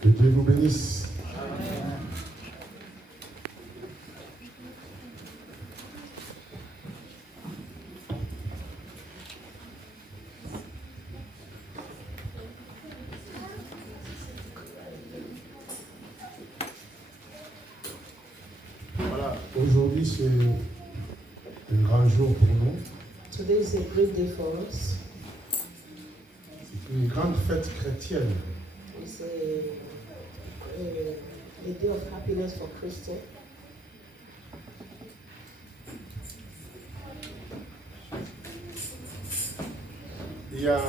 Que Dieu vous bénisse. Voilà, aujourd'hui c'est un grand jour pour nous. Today is a great day for us. C'est une grande fête chrétienne. It's a day of happiness for Christians. Il y a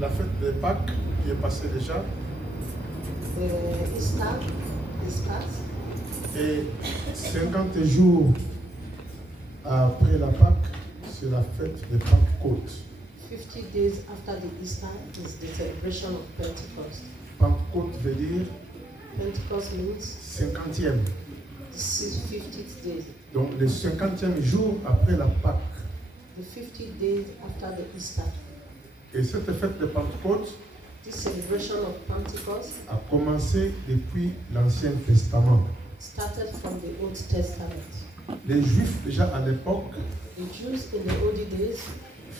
la fête des Pâques qui est passée déjà. Easter is past. Et 50 jours après la Pâque, c'est la fête de Pentecôte. 50 days after the Easter is the celebration of Pentecost. Pentecôte veut dire Pentecost means 50e. this is 50th day. Donc le 50e jour après la Pâque. The 50 days after the Easter. Et cette fête de Pentecôte This celebration of Pentecost a commencé depuis l'Ancien Testament. started from the Old Testament. Les Juifs déjà à l'époque The Jews in the olden days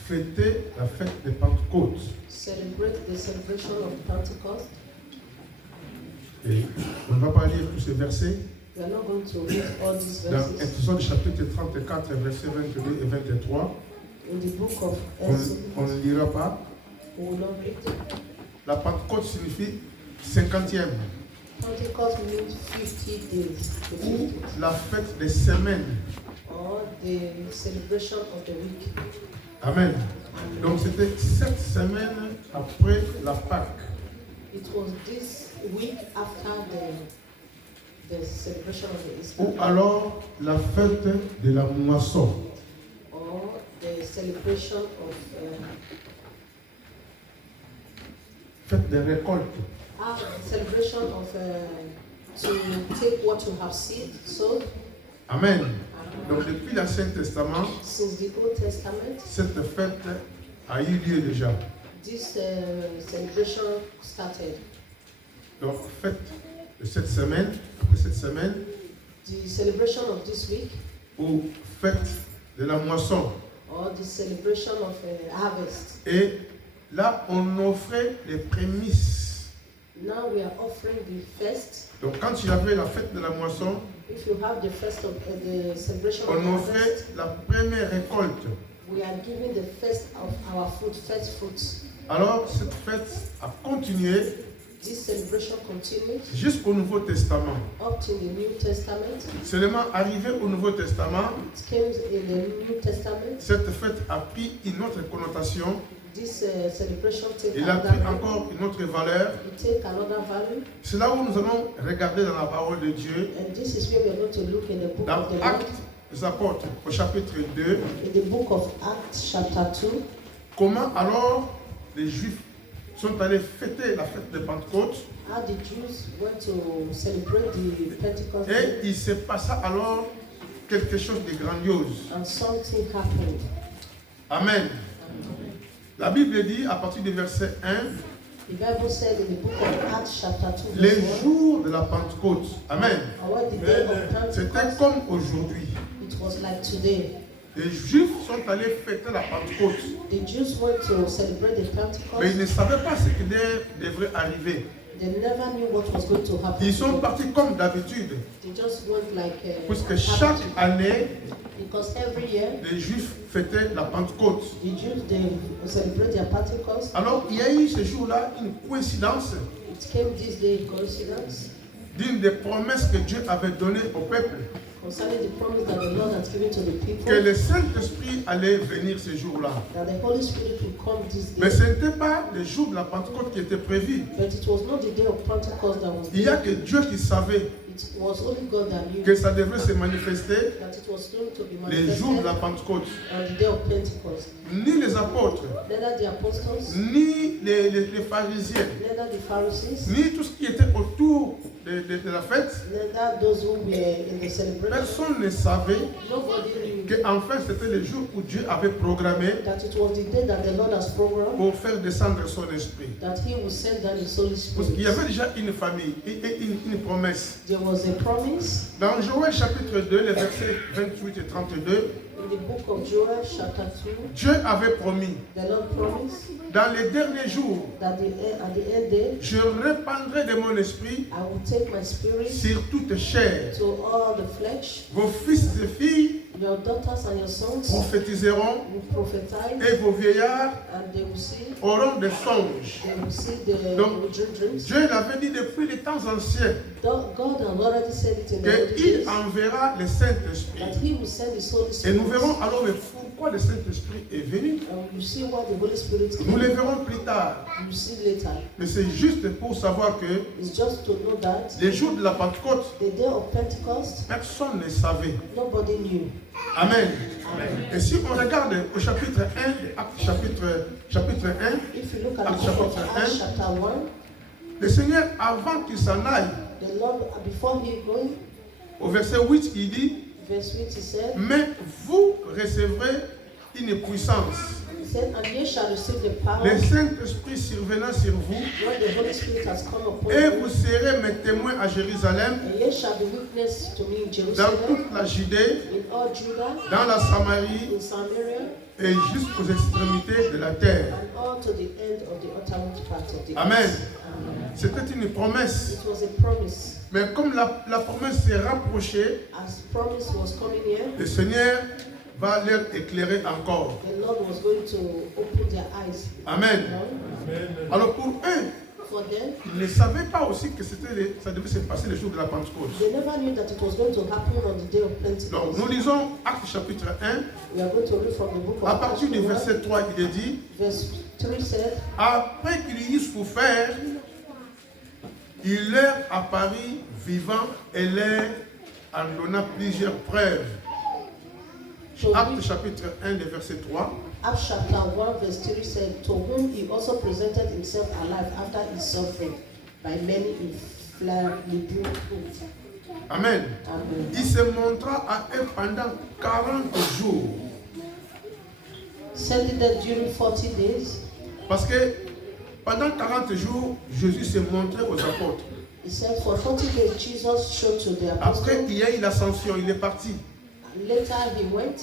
fêtaient la fête de Pentecôte. celebrate the celebration of Pentecost. Et on ne va pas lire tous ces versets. We are not going to read all these Dans verses. Exode chapitre 34, versets 22 et 23, In the book of on Exodus, ne lira pas. we will not read. La Pentecôte signifie 50e, Pentecost means 50 days, the ou 50th, la fête des semaines. or the celebration of the week. Amen. Donc c'était 7 semaines après la Pâque. It was this week after the celebration of the Easter, Ou alors la fête de la moisson. or the celebration of Fête des récoltes. celebration of to take what you have sowed. Amen. Donc depuis l'Ancien Testament, Since the Old Testament, cette fête a eu lieu déjà. this celebration started. Donc fête de cette semaine, après cette semaine, The celebration of this week, ou fête de la moisson. or the celebration of harvest. Et là, on offrait les prémices. Now we are offering the first. Donc quand il y avait la fête de la moisson, If you have the first of the celebration of on harvest, offrait la première récolte. we are giving the first of our fruit, first fruits. Alors cette fête a continué This celebration continues jusqu'au Nouveau Testament. up to the New Testament. Seulement arrivé au Nouveau Testament, It came in the New Testament. cette fête a pris une autre connotation. This celebration takes Il a another pris value. encore une autre valeur. It takes another value. C'est là où nous allons regarder dans la parole de Dieu, And this is where we are going to look in the book dans of the Actes Lord. des Apôtres, au chapitre 2, In the book of Acts, chapter 2, comment alors les Juifs sont allés fêter la fête de Pentecôte. how the Jews went to celebrate the Pentecost Et day, il se passa alors quelque chose de grandiose. and something happened. Amen. La Bible dit à partir du verset 1, The Bible said in the book of Acts, chapter 2, les verse 1, jours de la Pentecôte. Amen. or the day of C'était Pentecost, comme aujourd'hui. it was like today. Les Juifs sont allés fêter la Pentecôte. The Jews went to celebrate the Mais ils Pentecost. ne savaient pas ce qui devrait arriver. They never knew what was going to happen. Ils sont partis comme d'habitude. They just went like Puisque chaque année, because every year les Juifs fêtaient la Pentecôte. the Jews they celebrate their Pentecost. Alors, il y a eu ce jour-là une coïncidence It came this day in coincidence d'une des promesses que Dieu avait données au peuple. concerning the promise that the Lord has given to the Que people, le Saint-Esprit allait venir ce jour-là. that the Holy Spirit will come this Mais day. ce n'était pas le jour de la Pentecôte qui était prévu. But it was not the day of Pentecost that was Il n'y a there. que Dieu qui savait It was only God that knew que ça devrait se manifester that it was going to be les jours de manifested la Pentecôte. on the day of Pentecost. Ni les apôtres, Neither the apostles, ni les pharisiens, neither the Pharisees, ni tout ce qui était autour de la fête, neither those who were in the celebration. personne ne savait Nobody knew qu'enfin c'était le jour où Dieu avait programmé that it was the day that the Lord has programmed pour faire descendre son esprit. that He will send down His Holy Parce qu'il y Spirit. avait déjà une famille et une promesse. There was a promise Dans Joël chapitre 2, les versets 28 et 32, in the book of Joel, chapter 2. Dieu avait promis, The Lord promised dans les derniers jours, that at the end day, je répandrai de mon esprit I will take my spirit sur toute chair. to all the flesh. Vos fils et filles Your daughters and your sons prophétiseront will prophesy, et vos vieillards and they will see. auront des songes. They will see the Donc, dreams. Dieu l'avait dit depuis les temps anciens God had already said it in the old qu'il days enverra le Saint-Esprit. that He will send His Holy Et Spirit. nous verrons alors pourquoi le Saint-Esprit est venu. And you see what the Holy Spirit Nous le can. verrons plus tard. You see later. Mais c'est juste pour savoir que It's just to know that les jours de la Pentecôte, the day of Pentecost, personne ne savait. nobody knew. Amen. Amen. Et si on regarde au chapitre 1, Actes chapitre 1, If you look at Actes the book of chapitre Acts 1, chapter 1, le Seigneur, avant qu'il s'en aille, the Lord, before He going, au verset 8, il dit, verse 8, He said, mais vous recevrez une puissance. He said, and ye shall receive the power Le Saint-Esprit survenant sur vous, when the Holy Spirit has come upon et you, vous serez mes témoins à Jérusalem, and ye shall be witness to me in dans Jerusalem, toute la Judée, in all Judah, dans la Samarie in Samaria, et jusqu'aux extrémités de la terre. and all to the end of the uttermost part of the Amen. earth. Amen. C'était une promesse. It was a promise. Mais comme la promesse s'est rapprochée, As promise was coming here, le Seigneur va leur éclairer encore. the Lord was going to open their eyes. Amen. Alors pour eux, For them, ils ne savaient pas aussi que ça devait se passer le jour de la Pentecôte. they never knew that it was going to happen on the day of Donc nous Pentecost. lisons Actes chapitre 1, We are going to read from the book of à Acts partir du 1, verset 3, il est dit, verse 3 said, après qu'ils eussent souffert, il leur apparut vivant et leur en donna plusieurs preuves. Actes chapitre 1, le verset 3. Acts chapter 1 verse 3 said, to whom he also presented himself alive after his suffering by many inflammatory proofs. Amen. Amen. Il se montra à eux pendant 40 jours. Sending them during 40 days. Parce que pendant 40 jours, Jésus s'est montré aux apôtres. He said, for 40 days Jesus showed to the Après, apostles. il y a eu l'ascension, il est parti. Later he went.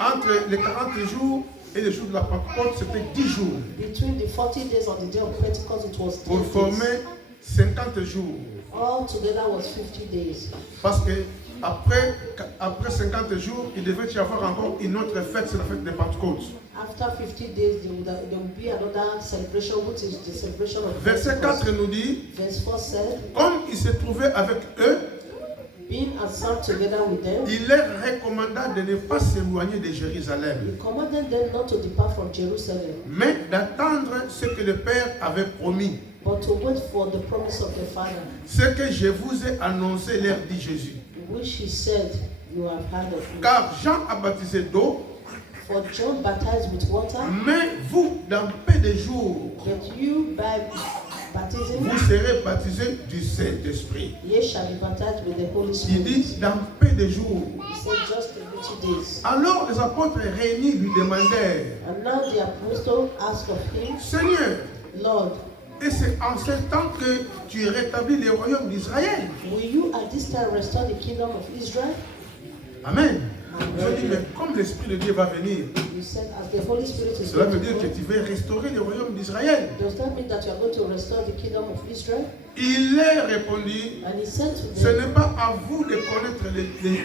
Entre les 40 jours et le jour de la Pentecôte, c'était 10 jours. Between the 40 days on the day of Pentecost, it was 10 Pour days. former 50 jours. All together was 50 days. Parce que après 50 jours, il devait y avoir encore une autre fête, c'est la fête de Pentecôte. After 50 days, there will be another celebration, which is the celebration of Verset Pentecost. 4 nous dit, Verse 4 said, comme il se trouvait avec eux, being assembled together with them, il leur recommanda de ne pas s'éloigner de he Jérusalem, commanded them not to depart from Jerusalem, mais d'attendre ce que le Père avait promis. but to wait for the promise of the Father, Ce que je vous ai annoncé, leur dit Jésus. which he said, you have heard of me. Car Jean a baptisé d'eau, For John baptized with water, mais vous, dans peu de jours, but you by baptism, vous serez baptisés du Saint-Esprit. ye shall be baptized with the Holy Il Spirit. dit dans peu de jours. He said just in little days. Alors les apôtres réunis lui demandèrent, And now the apostle asked of him, Seigneur, Lord, et c'est en ce temps que tu rétablis le royaume d'Israël. will you at this time restore the kingdom of Israel? Amen. Je dis, mais comme l'Esprit de Dieu va venir, You said, as the Holy Spirit is cela going veut to dire que come, tu veux restaurer le royaume d'Israël. does that mean that you are going to restore the kingdom of Israel? Il leur répondit, And he said to ce them, n'est pas à vous de connaître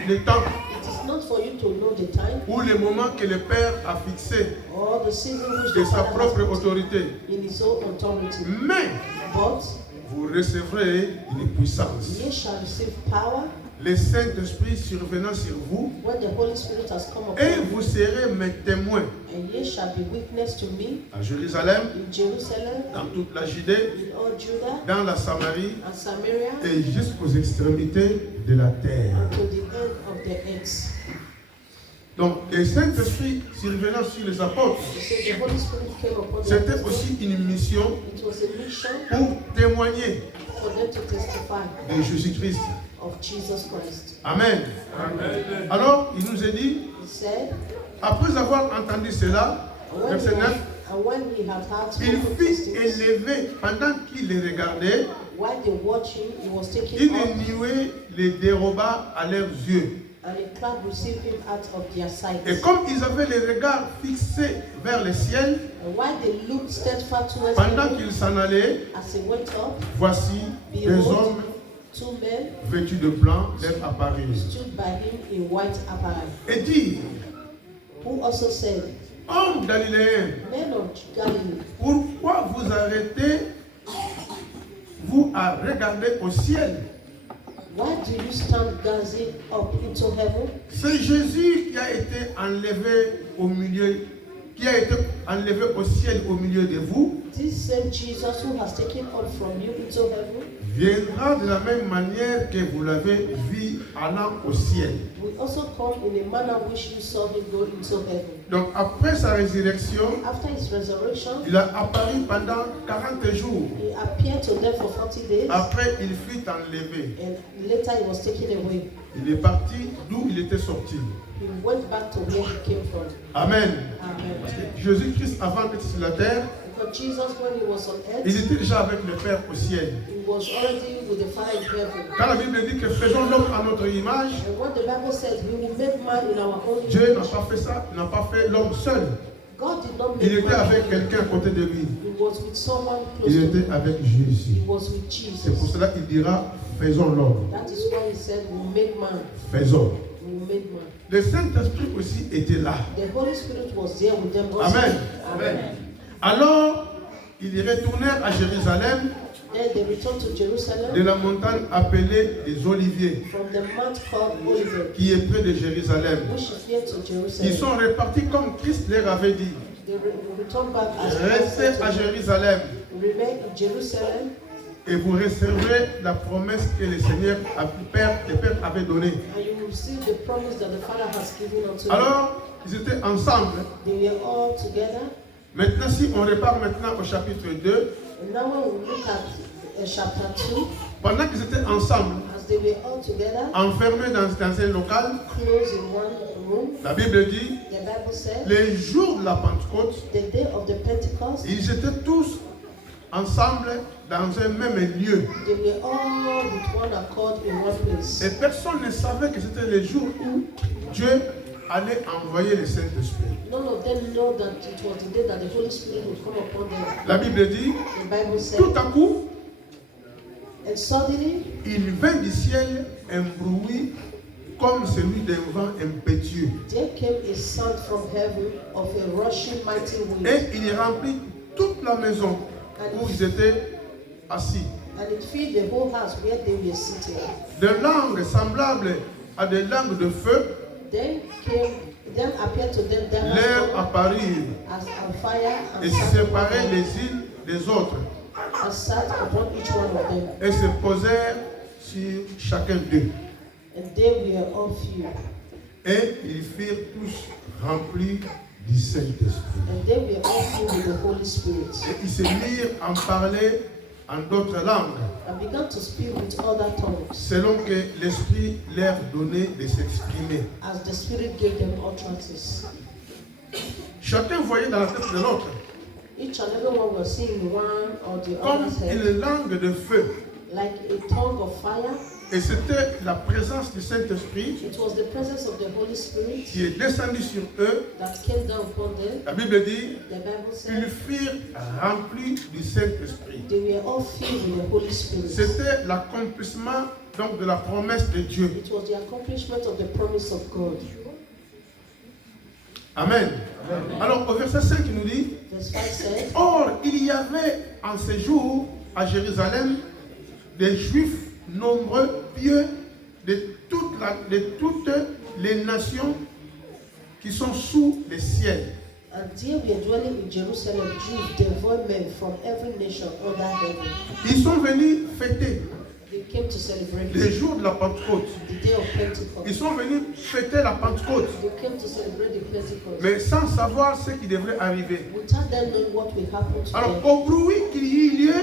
les temps it is not for you to know the time ou le moment que le Père a fixé or the season which de the sa Father propre has put autorité. in his own authority. Mais But vous recevrez une puissance. ye shall receive power Le Saint-Esprit survenant sur vous, when the Holy Spirit has come upon et you, vous serez mes témoins and ye shall be witness to me à Jérusalem, in Jerusalem, dans toute la Judée, in all Judah, dans la Samarie and Samaria, et jusqu'aux extrémités de la terre. and to the end of the earth. Donc, le Saint-Esprit survenant sur les apôtres, You see, the Holy Spirit came upon the c'était apostles. aussi une mission It was a mission pour témoigner for them to testify de Jésus-Christ. of Jesus Christ. Amen. Amen. Alors, il nous est dit, He said, après avoir entendu cela, verset 9, and when he had had il spoken fut these things, élevé pendant qu'il les regardait. while they watched him, he was taken Une up, nuée les déroba à leurs yeux. and a cloud received him out of their sight. Et comme ils avaient les regards fixés vers le ciel, And while they looked steadfast towards pendant heaven, qu'ils s'en allaient, as he went up, voici deux behold, hommes 2 men vêtus de blanc leur apparurent. stood by him in white apparel, Et dit, who also said, hommes galiléens, Men of Galilee, pourquoi vous arrêtez-vous à regarder au ciel? why do you stand gazing up into heaven? C'est Jésus qui a été enlevé au milieu, qui a été enlevé au ciel au milieu de vous, This same Jesus who has taken up from you into heaven viendra de la même manière que vous l'avez vu allant au ciel. will also come in a manner which you saw him go into heaven. Donc après sa résurrection, After his resurrection, il a apparu pendant 40 jours. he appeared to them for 40 days, Après, il fut enlevé. and later he was taken away. Il est parti d'où il était sorti. He went back to where he came from. Amen. Amen. Jésus-Christ, avant d'être sur la terre, Because Jesus, when he was on il earth, était déjà avec le Père au ciel. he was already with the Father in heaven. Quand la Bible dit que faisons l'homme à notre image, And what the Bible says, we will make man in our own Dieu n'a image. pas fait ça, n'a pas fait l'homme seul. God did not Il make était man. avec quelqu'un à côté de lui. He was with someone close Il to était him. avec He Jésus. was with C'est pour Jesus. cela qu'il dira, faisons l'homme. That is why he said, we'll make man. Faisons. We'll make man. Le Saint-Esprit aussi était là. The Holy Spirit was there with them also. Amen. Amen. Alors, ils retournèrent à Jérusalem Then they returned to de Jerusalem la montagne appelée des Oliviers, from the mount called Olivet, qui est près de Jérusalem. which is near to Ils Jerusalem. sont repartis comme Christ leur avait dit. They returned back as Restez à Jérusalem remain in Jerusalem, et vous recevrez la promesse que le Seigneur, le Père avait donnée. and you will receive the promise that the Father has given unto you. Alors, ils étaient ensemble. They were all together. Maintenant, si on repart maintenant au chapitre 2, And now when we look at chapter 2, pendant qu'ils étaient ensemble, as they were all together, enfermés dans un local, closed in one room, la Bible dit, the Bible said, les jours de la Pentecôte, the day of the Pentecost, ils étaient tous ensemble dans un même lieu. they were all with one accord in one place. Et personne ne savait que c'était le jour où Dieu allait envoyer le Saint-Esprit. None of them know that it was the day that the Holy Spirit would come upon them. La Bible dit, The Bible said, tout à coup, and suddenly il vint du ciel un bruit comme celui d'un vent impétueux. there came a sound from heaven of a rushing mighty wind, Et il remplit toute la maison où ils étaient assis. and it filled the whole house where they were sitting. Des langues semblables à des langues de feu Then appeared to them leur apparurent as on fire et and séparaient les unes des autres and sat upon each one of them, et se posèrent sur chacun d'eux. and they were all filled, Et ils furent tous remplis du Saint-Esprit. and they were all filled with the Holy Spirit, Et ils se mirent à parler en d'autres langues, and began to speak with other tongues, selon que l'Esprit leur donnait de s'exprimer. as the Spirit gave them utterances. Chacun voyait dans la tête de l'autre Each and every one was seeing one or the comme other's head, une langue de feu. like a tongue of fire. Et c'était la présence du Saint-Esprit It was the presence of the Holy Spirit qui est descendue sur eux. that came down upon them. La Bible dit, The Bible ils said furent remplis du Saint-Esprit. they were all filled with the Holy Spirit. C'était l'accomplissement donc de la promesse de Dieu. It was the accomplishment of the promise of God. Amen. Alors au verset 5 il nous dit, Verse 5 said, or il y avait en ce jour à Jérusalem des Juifs nombreux, pieux de toutes les nations qui sont sous le ciel. and there were dwelling in Jerusalem Jews, devout men from every nation under heaven. Ils sont venus fêter They came to celebrate les jours de la Pentecôte. the day of Pentecost. Ils sont venus fêter la Pentecôte, They came to celebrate the Pentecost mais sans savoir ce qui devrait arriver. without them knowing what will happen to Alors them. au bruit qu'il y eut lieu,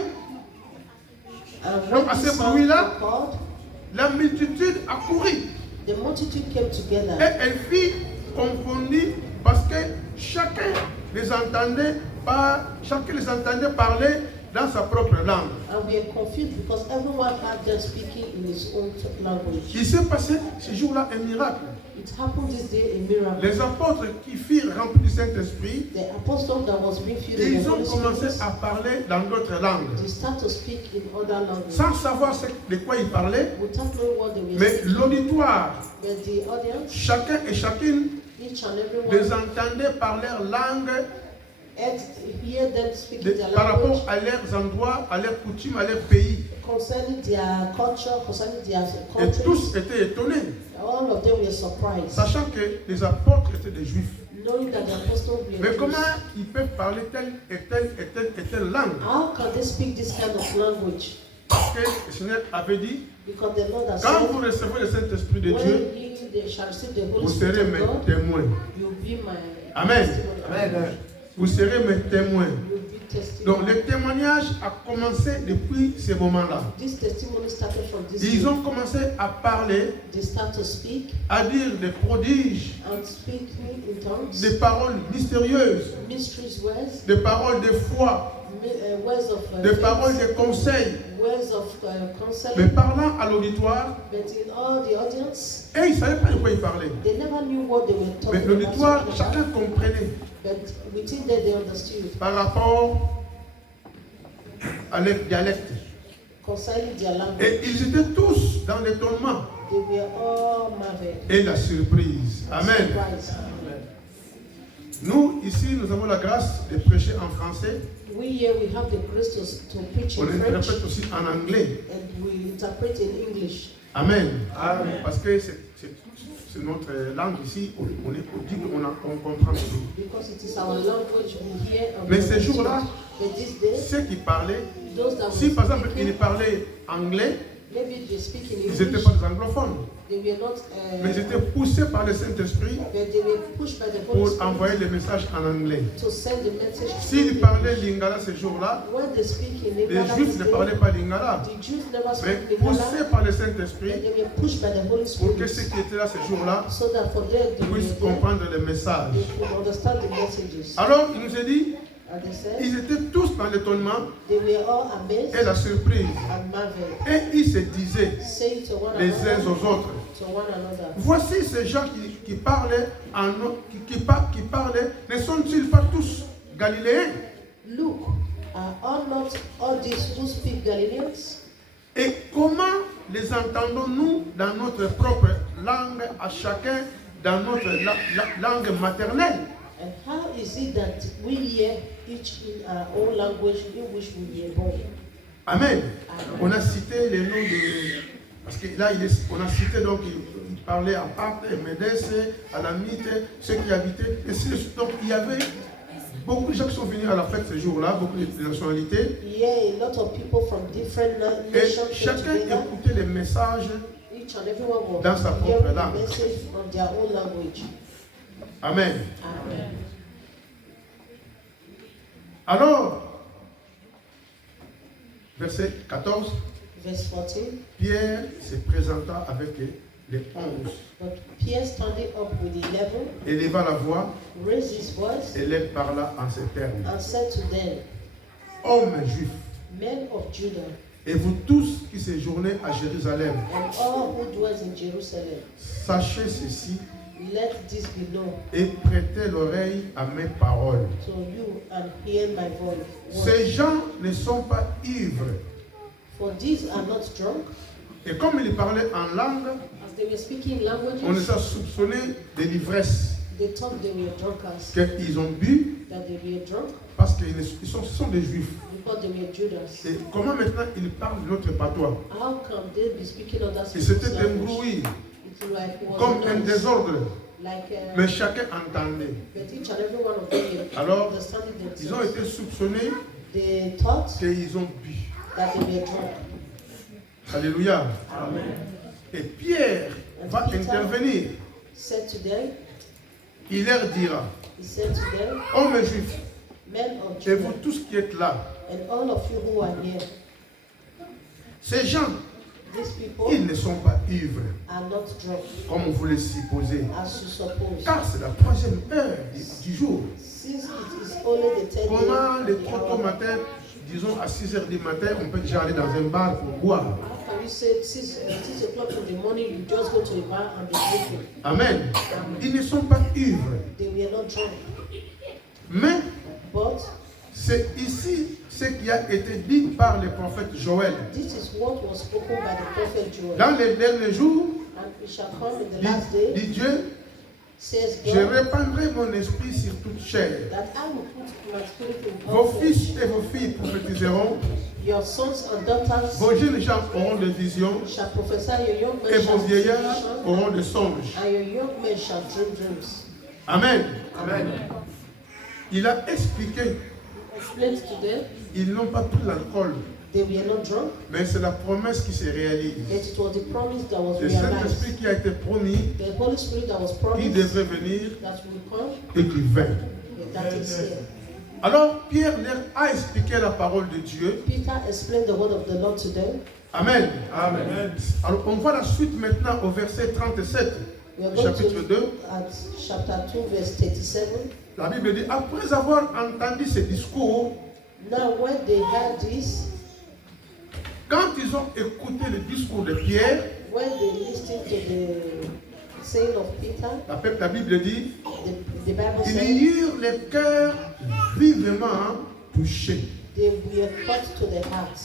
Donc à ce bruit-là, la multitude a couru. The multitude came together. Et elle fut confondue parce que chacun les entendait parler dans sa propre langue. And we are confused because everyone had them speaking in his own language. Il s'est passé ce jour-là un miracle. It happened this day, a miracle. Les apôtres qui furent remplis du Saint-Esprit, The apostle that was being filled with ils the ont Holy commencé Spirit, à parler dans d'autres langues. they start to speak in other languages. Sans savoir de quoi ils parlaient, Without knowing what they were mais speaking. l'auditoire, But the audience, chacun et chacune each and every les one, entendait par leur langue, hear them speaking their par language rapport à leurs endroits, à leurs coutumes, à leur pays. concerning their culture, concerning their Et countries. tous étaient étonnés, All of them were surprised, sachant que les apôtres étaient des juifs. knowing that the apostles were Mais Jews. comment ils peuvent parler telle et telle et telle et telle langue? How can they speak this kind of language? Parce que le Seigneur avait dit, Because the Lord has quand said, vous recevrez le Saint-Esprit de Dieu, when they shall receive the Holy vous serez Spirit mes of God, témoins. you'll be my Amen. testimony. Amen. Vous serez mes témoins. You'll be testimony. Donc le témoignage a commencé depuis ce moment-là. This testimony started from this Ils day. ont commencé à parler, They start to speak à dire des prodiges, and speaking in tongues, des paroles mystérieuses, mysteries, words, des paroles de foi, words of des faith, paroles de conseil, words of mais counseling. parlant à l'auditoire. But in all the audience, Et ils ne savaient pas de quoi ils parlaient. they never knew what they were Mais talking l'auditoire, about. chacun comprenait But within that they understood par rapport à leur dialecte. concerning their language. Et ils étaient tous dans l'étonnement They were all marveled. et la surprise. Amen. Surprised. Nous, ici, nous avons la grâce de prêcher en français. We here we have the grace to preach On in French interprète aussi en anglais. and we interpret in English. Amen. Parce que c'est notre langue ici. On dit qu'on comprend tout. Because it is our language we hear and Mais we ces understand. jours-là, But these days, ceux qui parlaient, those that si were par exemple speaking, ils parlaient anglais, maybe they speak in ils n'étaient English, pas des anglophones. they were not, Mais ils étaient poussés par le Saint-Esprit but they were pushed by the Holy pour Spirit envoyer les messages en anglais. to send the message. S'ils parlaient lingala ce jour-là, When they speak in les Lingala, Juifs ne parlaient pas lingala. the Jews never Mais spoke poussés Lingala, par le but Saint-Esprit they were pushed by the Holy pour que ceux Spirit qui étaient là ce jour-là so that for them they puissent were there, comprendre les messages. they could understand the messages. Alors, il nous a dit, And they said ils étaient tous dans l'étonnement they were all amazed et la surprise. and marveled, Et ils se disaient saying to one les uns another, aux autres, to one another, voici ces gens qui parlaient, qui parlaient, ne sont-ils pas tous galiléens? look, are all not all these who speak Galileans? Et comment les entendons-nous dans notre propre langue, à chacun dans notre langue maternelle? And how is it that we hear each in our own language in which we were born? Amen. On a cité les noms de... Parce que là, on a cité donc, il parlait à Parthe, Médès, Alamite, ceux qui habitaient. Et donc, il y avait beaucoup de gens qui sont venus à la fête ce jour-là, beaucoup de nationalités. Yeah, a lot of people from different Et nations came chacun together. écoutait les messages. Each and everyone was dans sa propre hearing langue. the message from their own language. Amen. Amen. Alors, verset 14, Verse 14. Pierre se présenta avec les 11, But Pierre, standing up with 11, éleva la voix raised his voice et leur parla en ces termes. and said to them, Hommes juifs, Men of Judah, et vous tous qui séjournez à Jérusalem, and all who dwell in Jerusalem, sachez ceci let this be known et prêtez l'oreille à mes paroles. to you and hear my voice. Ces gens ne sont pas ivres. For these are not drunk. Et comme ils parlaient en langue, As they were speaking on les languages, a soupçonnés de l'ivresse, they thought they were drunkards, qu'ils ont bu that they were drunk parce qu'ils ce sont des juifs. because they were Judas. Et comment maintenant ils parlent de notre patois? How can they be speaking other Et c'était people's un language? bruit, It like was comme un noise, désordre, like mais chacun entendait. but each and every one of them were Alors, understanding ils ont themselves. été soupçonnés They thought qu'ils ont bu. that they were drunk. Alléluia. Amen. Et Pierre va intervenir. Said to them, Il leur dira, he said to them, hommes juifs, Men of et Judah, vous tous qui êtes là, and all of you who are here, Ces gens, These people ils ne sont pas ivres, are not drunk, comme vous le supposez. as you suppose. Car c'est la troisième heure du jour. Since it is only the 10th Comment day les of the trop tôt hour, matin, disons à 6 heures du matin, on peut déjà aller dans un bar pour boire? how can you say 6 o'clock in the morning you just go to a bar and be drinking? Amen. Ils ne sont pas ivres. They were not drunk. Mais But c'est ici ce qui a été dit par le prophète Joël. this is what was spoken by the prophet Joel. Dans les derniers jours, And it shall come in the last day, dit Dieu, says je God, répandrai mon esprit sur toute chair. that I will put my spirit in Vos all flesh. fils et vos filles prophétiseront, Your sons and daughters vos jeunes gens auront des visions, shall prophesy, your young men et shall vos see vieillards visions, auront des songes. and your young men shall dream dreams. Amen. Amen. Il a expliqué, Explained to them, ils n'ont pas pris l'alcool, they were not drunk, mais c'est la promesse qui se réalise. but it was the promise that was Le realized. Saint-Esprit qui a été promis, The Holy Spirit that was qui promised devrait venir that will come, et qui vint. that is here. Alors Pierre leur a expliqué la parole de Dieu. Peter explained the word of the Lord to them. Amen. Amen. Alors on voit la suite maintenant au verset 37, We are going chapitre to 2. look at chapter 2, verse 37. La Bible dit, après avoir entendu ces discours, Now, when they heard this, quand ils ont écouté le discours de Pierre, when they listened to the saying of Peter, la Bible dit, the Bible ils says eurent les cœurs vivement touchés. they were cut to the heart.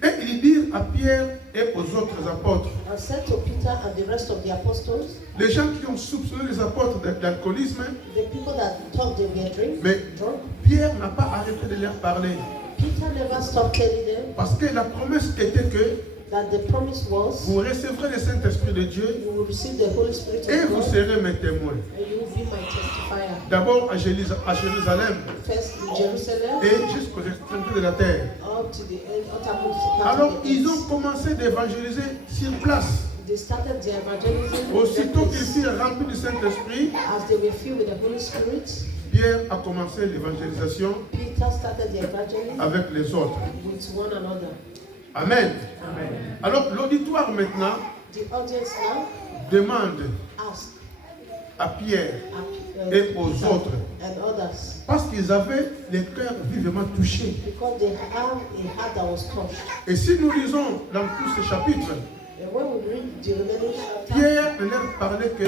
Et ils dirent à Pierre et aux autres apôtres, And said to Peter and the rest of the apostles, les gens qui ont soupçonné les apôtres d'alcoolisme, the people that thought they were mais drunk, Pierre n'a pas arrêté de leur parler. Peter never stopped telling them Parce que la promesse était que that the promise was vous recevrez le Saint-Esprit de Dieu you will receive the Holy Spirit et of vous God serez mes témoins. and you will be my testifier. D'abord à Jérusalem First in Jerusalem, et jusqu'aux extrémités de la terre. up to the end, uttermost part Alors of the ils ont earth. commencé d'évangéliser sur place. They started their evangelism. Aussitôt qu'ils furent remplis du Saint-Esprit, As they were filled with the Holy Spirit, Pierre a commencé l'évangélisation Peter started the evangelism avec les autres. with one another. Amen. Amen. Alors l'auditoire maintenant The audience now demande asked à Pierre et et aux autres, and others, parce qu'ils avaient les cœurs vivement touchés. because they have a heart that was touched. Et si nous lisons dans tous ces chapitres, And when we read the remaining chapter, Pierre ne leur parlait que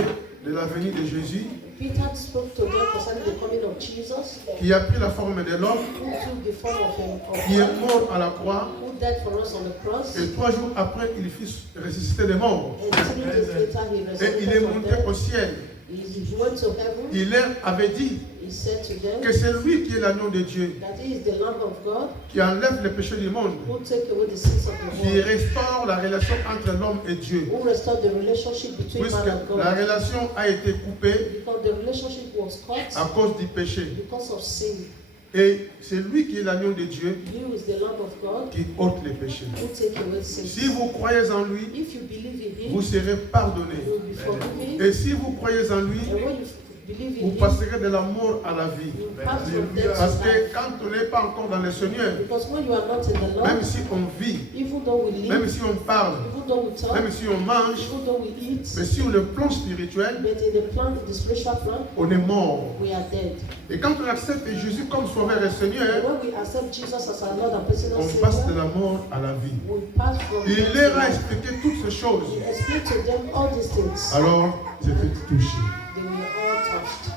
de la venue de Jésus, Peter spoke to them concerning the coming of Jesus, qui a pris la forme de l'homme, who took the form of qui est man, mort à la croix, who died for us on the cross, et 3 jours après, il fut ressuscité des morts. and 3 days later he Et il est resurrected from monté them. au ciel. He went to heaven. Il leur avait dit He said to them que c'est lui qui est l'agneau de Dieu, that he is the Lamb of God qui enlève les péchés du monde, who take away the sins of the qui world, restaure la relation entre l'homme et Dieu. who restored the relationship between Puisque man and la God. relation a été coupée Because the relationship was à cut cause du péché. because of sin. Et c'est lui qui est l'agneau de Dieu He is the Lamb of God qui ôte les péchés. who take away Si sins. vous croyez en lui, If you believe in vous him, serez pardonné. you will be forgiven. Et si vous croyez en lui, And when you believe vous in him, passerez de la mort à la vie. you pass from death Parce to que life. quand on n'est pas encore dans le Seigneur, Because when you are not in the même Lord, si on vit, even though we même live, si on parle, even though we talk, même si on mange, even though we eat, mais sur le plan spirituel, but in the plan, the spiritual plan, on est mort. we are dead. Et quand on accepte Jésus comme sauveur et And Seigneur, when we accept Jesus as our Lord and personal on passe de Savior, la mort à la vie. we pass from Il death leur to a life. expliqué toutes ces choses. He explained to them all these things. Alors, j'étais touché. They were all touched.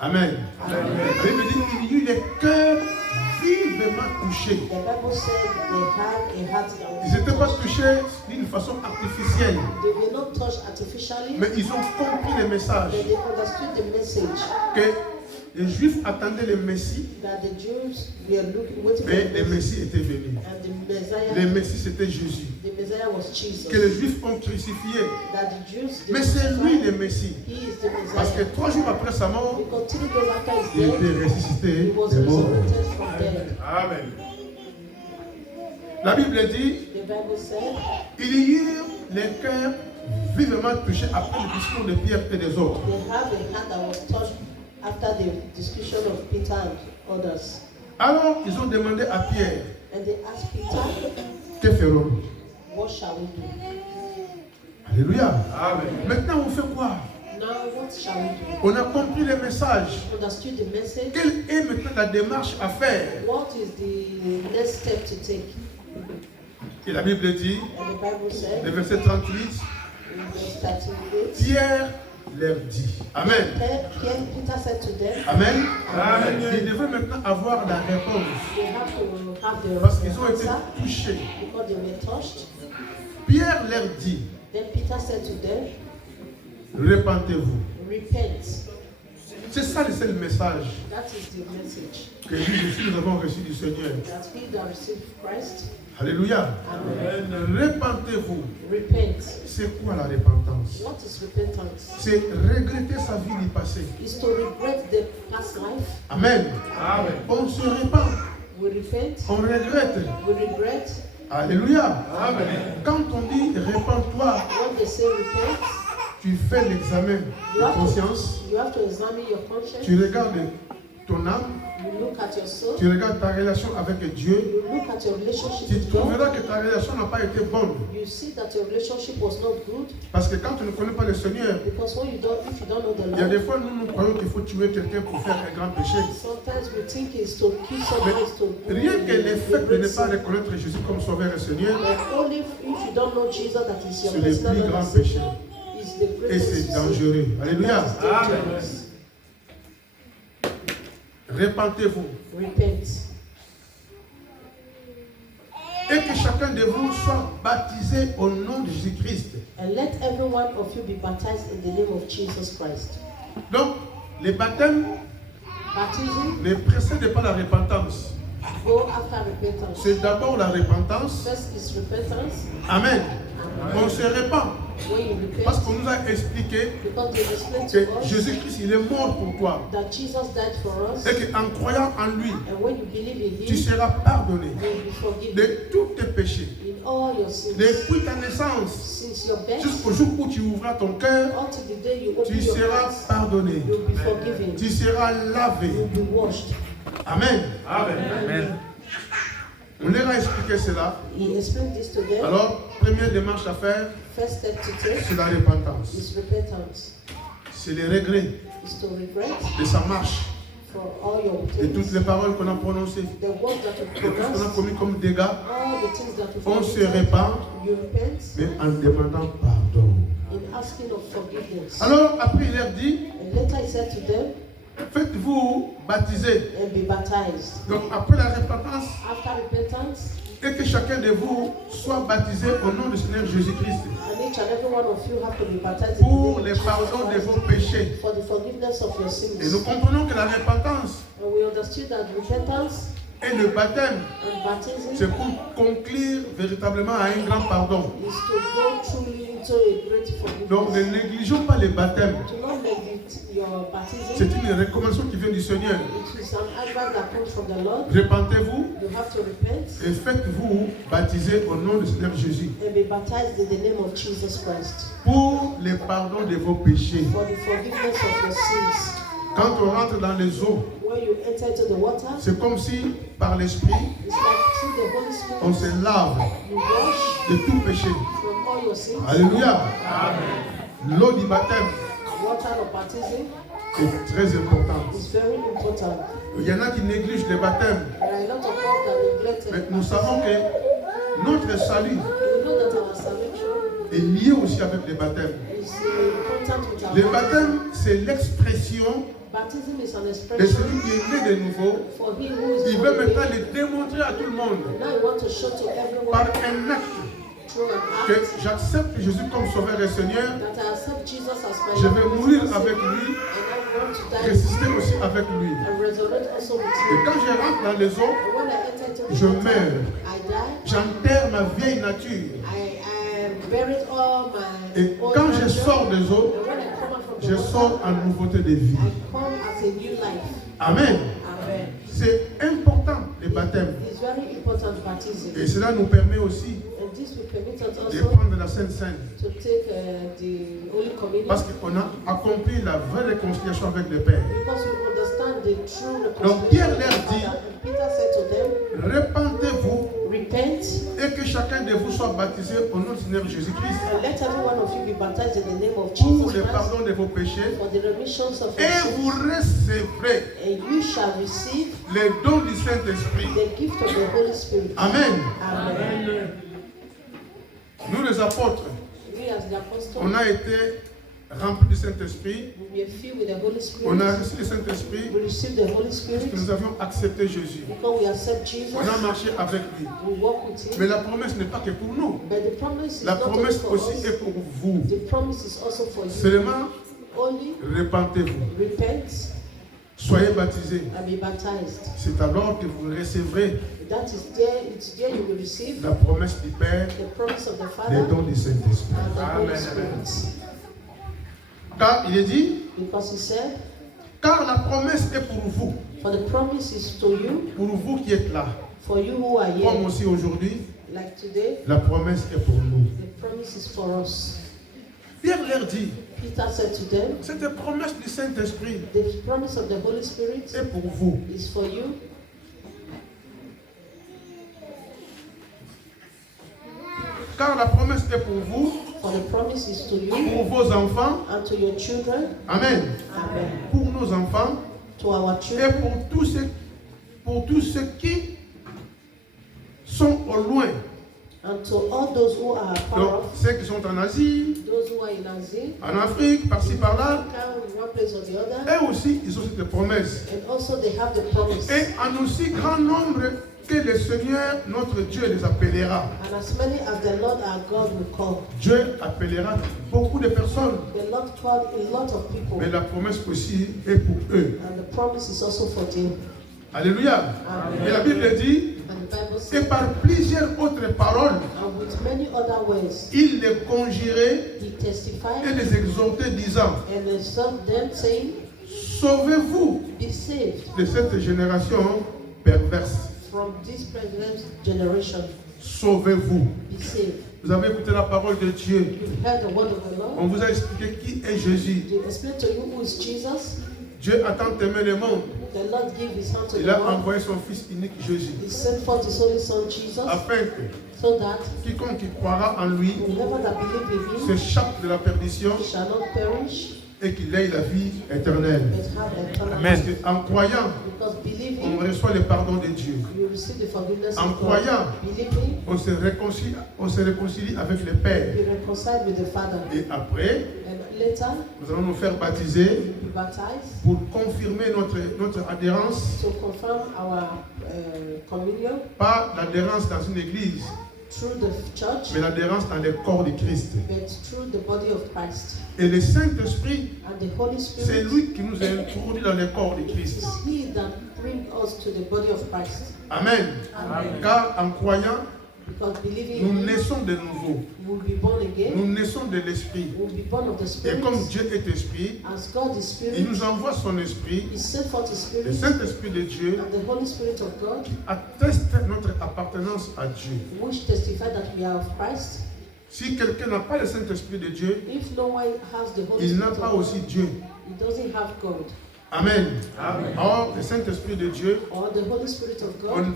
Amen. Amen. La Bible dit qu'il y eut les cœurs vivement touchés. The Bible said they had a heart that Ils n'étaient pas was touched. touchés d'une façon artificielle, They were not touched artificially, mais ils ont compris le message but they understood the message que les Juifs attendaient le Messie, that the Jews were waiting mais for le the Messie était venu. and the Messiah. Le Messie c'était Jésus, The Messiah was Jesus. que les Juifs ont crucifié. That the Jews. Mais c'est lui le Messie, He is the parce que Messiah. 3 jours après sa mort, Because 3 days after his il death, était ressuscité he was des morts. resurrected from dead. Amen. La Bible dit, The Bible said il y eut les cœurs vivement touchés après le discours de Pierre et des autres. they have a heart that was touched after the discussion of Peter and others. Alors ils ont demandé à Pierre, And they asked Peter, Que ferons-nous? What shall we do? Alléluia. Amen. Maintenant, on fait quoi? Now, what shall we do? On a compris le message. Understood the message. Quelle est maintenant la démarche à faire? What is the next step to take? Et la Bible dit, And the Bible said, le verset 38, in verse 38, Pierre leur dit. Amen. Peter said to them, Amen. Amen. Ils devaient maintenant avoir la réponse. they have to have the Parce qu'ils ont été answer touchés. because they were touched. Pierre leur dit, Then Peter said to them, repentez-vous. repent. C'est ça le seul message That is the message. que nous avons reçu du Seigneur. That he that received Christ, Alléluia. Amen. Repentez-vous. Repent. C'est quoi la repentance? What is repentance? C'est regretter sa vie du passé. Is to regret the past life. Amen. Amen. On se repent. We repent. On regrette. We regret. Alléluia. Amen. Quand on dit repens-toi, When they say repent, tu fais l'examen de conscience. you have to examine your conscience. Tu regardes ton âme. You look at your soul. Tu regardes ta relation avec Dieu. You look at your relationship Tu with God. trouveras que ta relation n'a pas été bonne. You see that your relationship was not good Parce que quand tu ne connais pas le Seigneur, because when you don't, if you don't know the il y a des Lord, fois nous croyons qu'il faut tuer quelqu'un pour faire un grand péché. sometimes we think it's to kill someone, Mais is to rien que le fait de break ne pas sin. reconnaître Jésus comme Sauveur et Seigneur, But only if you don't know Jesus, that is your c'est le personal plus Lord grand and Savior, péché. is the Et greatest c'est sin. dangereux. Alléluia. That is dangerous. Repentez-vous. Repent. Et que chacun de vous soit baptisé au nom de Jésus-Christ. And let every one of you be baptized in the name of Jesus Christ. Donc, le baptême Baptism ne précède pas la repentance. go after repentance. C'est d'abord la repentance. First is repentance. Amen. Amen. On se répand. When you Parce repent, qu'on nous a expliqué because they explain que to us Jésus-Christ, il est mort pour toi. that Jesus died for us, Et qu'en croyant en lui, and when you believe in tu Him, seras pardonné you will be forgiven de tous tes péchés. in all your sins. Depuis ta naissance Since your birth jusqu'au jour où tu ouvras ton cœur, until the day you open tu your seras heart, pardonné. you'll be forgiven. Tu seras lavé. You'll be washed. Amen. Amen. On leur a expliqué cela. He explained this to them. Alors, première démarche à faire, First step to take c'est la repentance. is repentance. C'est le regret Is to regret de sa marche, for all your de toutes things, les paroles qu'on a prononcées, the words that de you tout ce qu'on a pronounce, commis comme dégâts, all the things that you on se committed. répand, You repent mais en demandant pardon. in asking of forgiveness. Alors, après, il leur dit, And later he said to them, faites-vous baptiser. and be baptized. Donc, après la repentance, After repentance, et que chacun de vous soit baptisé au nom du Seigneur Jésus-Christ and each and every one of you have to be baptized in the pour name le of Jesus pardon de Christ vos péchés. for the forgiveness of your Et nous sins. comprenons que la repentance And we understood that repentance et le baptême, and baptism c'est pour conclure véritablement à un grand pardon. is to go truly into a great Donc, ne forgiveness. négligeons pas le baptême. To not neglect your C'est baptism. une recommandation qui vient du Seigneur. It is an advice that comes from the Lord. Repentez-vous You have to repent et faites-vous baptiser au nom du Seigneur Jésus and be baptized in the name of Jesus Christ pour le pardon de vos péchés. for the forgiveness of your sins. Quand on rentre dans les eaux, When you enter into the water, c'est comme si par l'Esprit, it's like through the Holy on Spirit, se lave you wash de tout péché. from all your sins. Alléluia. L'eau du baptême Water of baptism est très importante. is very important. Il y en a qui négligent le baptême, There are a lot of us that neglect mais it. nous savons que notre salut We know that our salvation est lié aussi avec le baptême. is important with our Le baptême, c'est l'expression Baptism is an de expression celui qui est né de nouveau. for he who is Il born veut maintenant again. le démontrer à tout le monde Now you want to show to par everyone un acte through an que act j'accepte Jésus comme Sauveur et Seigneur. that I accept Jesus as my Je Lord vais and mourir Savior, avec lui, and I want to die with résister him aussi avec lui. and resurrect also with Et him. quand je rentre dans les eaux, And when I enter into the je water, meurs. I die. J'enterre ma vieille nature. I buried all my Et old quand je nature. sors des eaux, And when I come out from the je water, sors en nouveauté de vie. I come as a new life. Amen. Amen. C'est important, le baptême. It's very important baptism. Et cela nous permet aussi And this will permit us de also prendre la Sainte Seine. to take the Holy Communion Parce qu'on a accompli la vraie réconciliation avec le Père. because we understand the true Donc, Pierre reconciliation with leur the dit, Father. And Peter said to them, repentez-vous repent et que chacun de vous soit baptisé au nom du Seigneur Jésus-Christ And let every one of you be baptized in the name of pour Jesus le Christ pardon de vos péchés for the remissions of your et vous sins. recevrez And you shall receive les dons du Saint-Esprit. the gift of the Holy Spirit. Amen. Amen. Nous les apôtres, We as the apostles, on a été remplis du Saint-Esprit. we are filled with the Holy On a Spirit. reçu le Saint-Esprit We receive the Holy parce Spirit que nous avions accepté Jésus. because we accept Jesus. On a marché avec lui. We walk with Him. Mais la promesse n'est pas que pour nous. But the promise is La not only promesse for aussi us. est pour vous. The promise is also for you. Seulement, Only repentez-vous. repent Soyez baptisés. and be baptized. C'est alors que vous recevrez That is there. It's there you will receive la promesse du Père, the promise of the les Father dons du Saint-Esprit. and the Holy Spirit. Car il est dit, Because He said, car la promesse est pour vous. for the promise is to you, Pour vous qui êtes là. for you who are Comme here, aussi aujourd'hui, like today, la promesse est pour nous. the promise is for us. Pierre leur dit, Peter said to them, cette promesse du Saint-Esprit the promise of the Holy Spirit est pour vous. is for you. Car la promesse est pour vous, For the promise is to pour you vos enfants. and to your children. Amen. Amen. Pour nos enfants To our et children pour tous ceux qui sont au loin. and to all those who are far Donc, off, ceux qui sont en Asie, those who are in Asia, en Afrique, par-ci par-là, in one place or the other, eux aussi, ils ont cette promesse. and also they have the promise. Et en aussi grand nombre que le Seigneur, notre Dieu, les appellera. And as many as the Lord our God will call, Dieu appellera beaucoup de personnes, the Lord called a lot of people, mais la promesse aussi est pour eux. and the promise is also for them. Alléluia. Amen. Et la Bible dit, And the Bible et says, par plusieurs autres paroles, and with many other ways, il les conjurait He et testified les exhortait, disant, and exhorted them, saying, sauvez-vous be saved de cette génération perverse. from this present generation. Sauvez-vous. Be saved. Vous avez écouté la parole de Dieu. You've heard the word of the Lord. On vous a expliqué qui est Jésus. They explain to you who is Jesus. Dieu a tant aimé le monde. The Lord gave His hand to Il the a world. envoyé son Fils unique Jésus. He sent forth His only Son Jesus, Afin que so that quiconque qui croira en lui whoever that believe in Him s'échappe de la perdition shall not perish et qu'il ait la vie éternelle. but have eternal Parce life. qu'en croyant, Because on believing, reçoit le pardon de Dieu. you receive the forgiveness En of God. croyant, Believing, on se réconcilie avec le Père. be reconciled with the Father. Et après, And later, nous allons nous faire baptiser you'll be baptized pour confirmer notre adhérence, to confirm our communion pas l'adhérence dans une église, through the church, mais l'adhérence dans le corps de Christ. but through the body of Christ. Et le Saint-Esprit, And the Holy c'est Spirit lui qui nous a introduits dans le corps de Christ. is He that brings us to the body of Christ. Amen. Amen. Car en croyant, Because believing nous in Him, naissons de nouveau. we will be born again. Nous naissons de l'Esprit. We will be born of the Et Spirit. comme Dieu est Esprit, As God is il Spirit, nous envoie son Esprit, He sent forth His le Spirit, Saint-Esprit de Dieu, and the Holy Spirit of God, qui atteste notre appartenance à Dieu. which testify that we are of Christ. Si quelqu'un n'a pas le Saint-Esprit de Dieu, If no one has the Holy il Spirit n'a of pas God, aussi Dieu. he doesn't have God. Amen. Or, le Saint-Esprit de Dieu, Or the Holy Spirit of on God,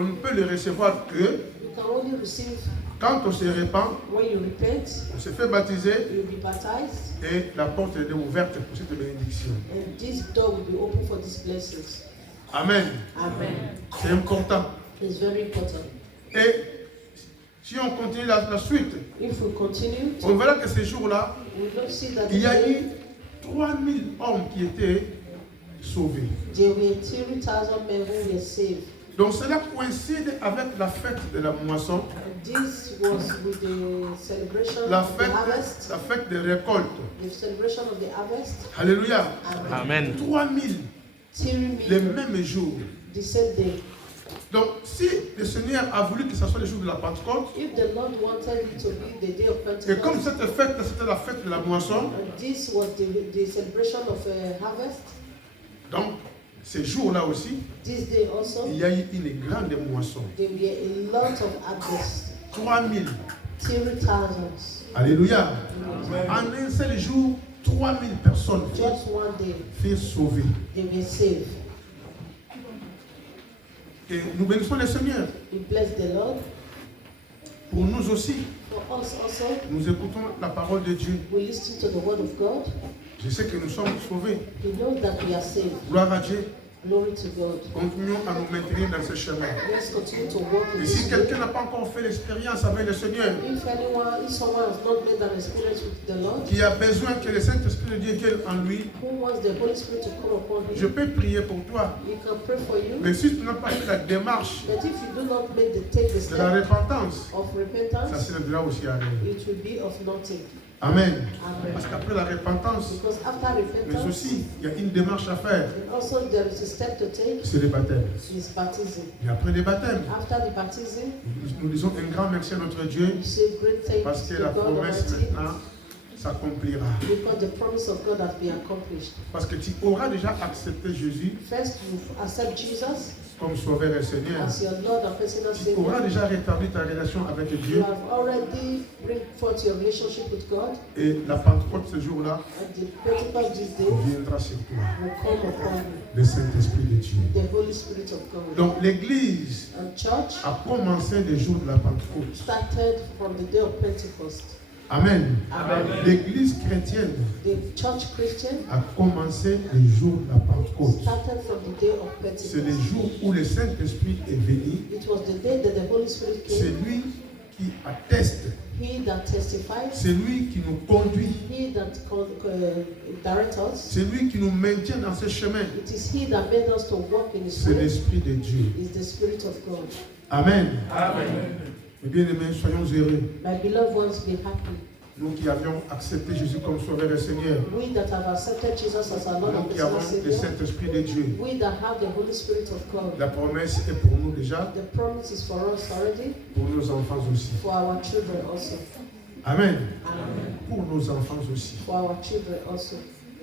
ne peut le recevoir que you can only receive quand on se répand, when you repent, on se fait baptiser you'll be baptized, et la porte est ouverte pour cette bénédiction. and this door will be open for these blessings. Amen. Amen. C'est important. It's very important. Et si on continue la suite, If we continue, on verra que ces jours-là, we will see that il y a there eu 3000 hommes qui étaient sauvés. were 3,000 men who were saved. Donc cela coïncide avec la fête de la moisson, And this was with the celebration la of the harvest, fête des récoltes. the celebration of the harvest. Alléluia. Amen. 3000 le même jour. The same day. Donc si le Seigneur a voulu que ce soit le jour de la Pentecôte, If the Lord wanted it to be the day of et comme Pentecost, cette fête, c'était la fête de la moisson, and this was the celebration of harvest, donc ces jours-là aussi, this day also, il y a eu une grande moisson. there were a lot of harvest. 3000. 3,000. Alléluia. En un seul jour, 3000 personnes Just one day, furent sauvées. they were saved. Et nous bénissons le Seigneur We bless the Lord Pour nous aussi, For us also, nous écoutons la parole de Dieu. we listen to the word of God. Je sais que nous sommes sauvés. We know that we are saved. Gloire à Dieu. Glory to God. Continuons à nous maintenir dans ce chemin. Let's continue to walk in Et this si way. quelqu'un n'a pas encore fait l'expérience avec le Seigneur, If someone has not made an experience with the Lord, qui a besoin que le Saint-Esprit de Dieu vienne en lui, who wants the Holy Spirit to come upon je him, peux prier pour toi. we can pray for you. Mais si tu n'as pas fait la démarche But if you do not take the de la step repentance, of ça repentance, se devra aussi arriver. it will be of nothing. Amen. Amen. Parce qu'après la repentance, Because after mais repentance, aussi, il y a une démarche à faire. and also there is a step to take, C'est le baptême. is baptism. Et après le baptême, After the baptism, nous disons un grand merci à notre Dieu we say great parce thanks que to la God promesse Almighty, maintenant s'accomplira. because the promise of God has been accomplished. Parce que tu auras déjà accepté Jésus First, you accept Jesus comme Sauveur et Seigneur. as your Lord and personal Tu auras Savior. déjà rétabli ta relation avec You Dieu. have already bring forth your relationship with God, Et la Pentecôte ce jour-là and the Pentecost this day viendra sur toi. will come upon you, Le Saint-Esprit de Dieu. the Holy Spirit of God. Donc l'Église And church a commencé le jour de la Pentecôte. started from the day of Pentecost. Amen. Amen. L'Église chrétienne The church Christian a commencé le jour de la Pentecôte. started from the day of C'est le Pentecost. jour où le Saint-Esprit est venu. It was the day that the Holy Spirit C'est came. lui qui atteste. He that testifies, C'est lui qui nous conduit. he that directs us. C'est lui qui nous maintient dans ce chemin. It is he that made us to walk in his C'est way. l'Esprit de Dieu. Is the Spirit of God. Amen. Mes bien-aimés, soyons heureux. My beloved ones, be happy. Nous qui avions accepté Jésus comme Sauveur et Seigneur. We that have accepted Jesus as our Lord Nous and qui personal avons le Savior. Saint-Esprit de Dieu. We that have the Holy Spirit of God. La promesse est pour nous déjà, The promise is for us already, pour nos enfants aussi. for our children also. Amen. Amen. Pour nos enfants aussi. For our children also.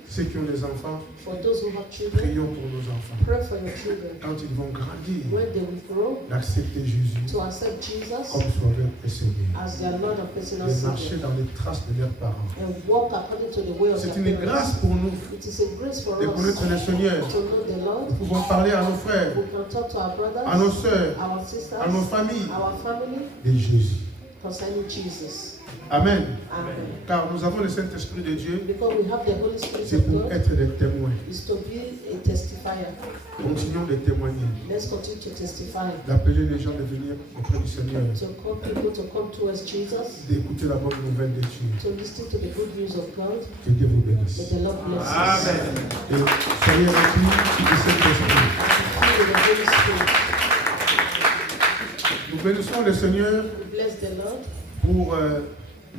Ceux qui ont des enfants, For those who have children, prions pour nos enfants. pray for your children. Quand ils vont grandir, When they will grow, d'accepter Jésus to accept Jesus comme Sauveur et Seigneur. as their Lord and personal De marcher Savior. dans les traces de leurs parents. And walk according to the way of C'est their une parents. grâce pour nous It is a grace for de us connaître le Seigneur. to know the Lord. Nous pouvons parler à nos frères, We can talk to our brothers, à nos sœurs, our sisters, à nos familles our family de Jésus. concerning Jesus. Amen. Amen. Car nous avons le Saint-Esprit de Dieu, Because we have the Holy Spirit c'est of pour God, être des témoins. is to be a testifier. Continuons de témoigner, Let's continue to testify, d'appeler les gens de venir auprès du Seigneur, to call people to come towards Jesus, d'écouter la bonne nouvelle de Dieu. to listen to the good news of God. Que Dieu vous May bénisse. the Lord bless us. Amen. Et soyez remplis du Saint-Esprit. Filled with the Holy Spirit. Nous bénissons le Seigneur We bless the Lord pour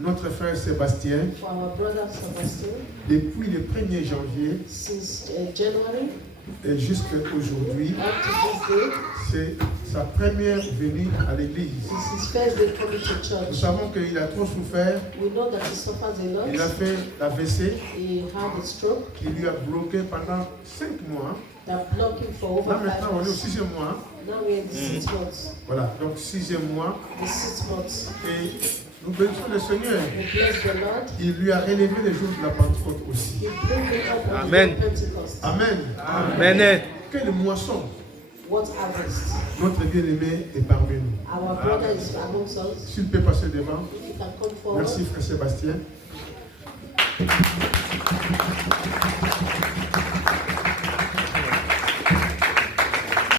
notre frère Sébastien. for our brother Sebastian. Depuis le 1er janvier Since January et jusqu'à aujourd'hui, up to this day, c'est sa première venue à l'église. this is first day coming to Nous church. savons qu'il a trop souffert. We know that he suffers a lot. Il a fait l'AVC He had a stroke qui lui a bloqué pendant 5 mois. that blocked him for over Là maintenant, 5 on est au months. 6e mois. Now we're in the 6 months. Voilà, donc 6e mois. The 6 months. Et nous bénissons le Seigneur. We bless the Lord. Il lui a relevé les jours de la Pentecôte aussi. He bring it up on the Amen. day of Pentecost. Amen. Amen. Quelle moisson. What harvest? Notre bien-aimé est parmi nous. Our brother is amongst us. S'il peut passer devant. If you can come forward. Merci frère Sébastien.